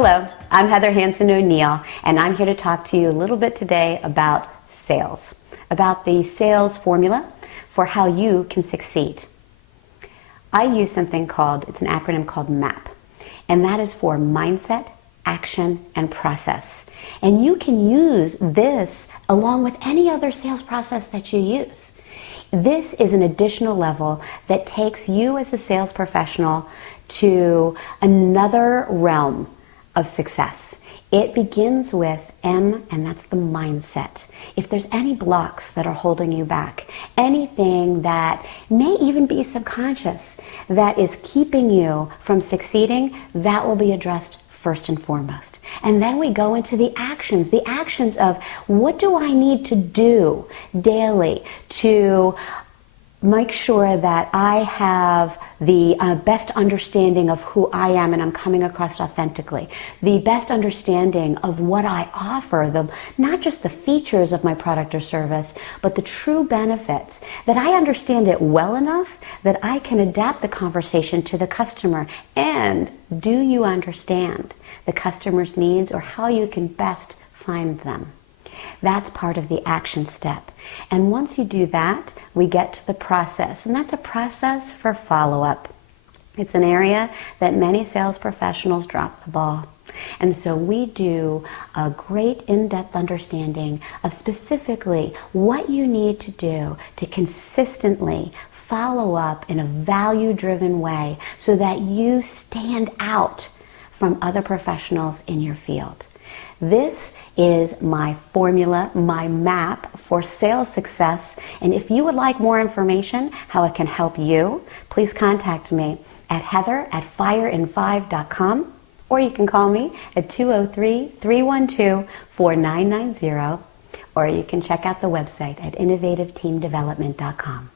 Hello, I'm Heather Hansen O'Neill, and I'm here to talk to you a little bit today about sales, about the sales formula for how you can succeed. I use something called, it's an acronym called MAP, and that is for mindset, action, and process. And you can use this along with any other sales process that you use. This is an additional level that takes you as a sales professional to another realm of success. It begins with M, and that's the mindset. If there's any blocks that are holding you back, anything that may even be subconscious that is keeping you from succeeding, that will be addressed first and foremost. And then we go into the actions of what do I need to do daily to make sure that I have the best understanding of who I am and I'm coming across authentically, the best understanding of what I offer, not just the features of my product or service, but the true benefits, that I understand it well enough that I can adapt the conversation to the customer. And do you understand the customer's needs or how you can best find them? That's part of the action step. And once you do that, we get to the process. And that's a process for follow-up. It's an area that many sales professionals drop the ball. And so we do a great in-depth understanding of specifically what you need to do to consistently follow up in a value-driven way so that you stand out from other professionals in your field. This is my formula, my map for sales success. And if you would like more information, how it can help you, please contact me at heather@fireinfive.com, or you can call me at 203-312-4990, or you can check out the website at innovativeteamdevelopment.com.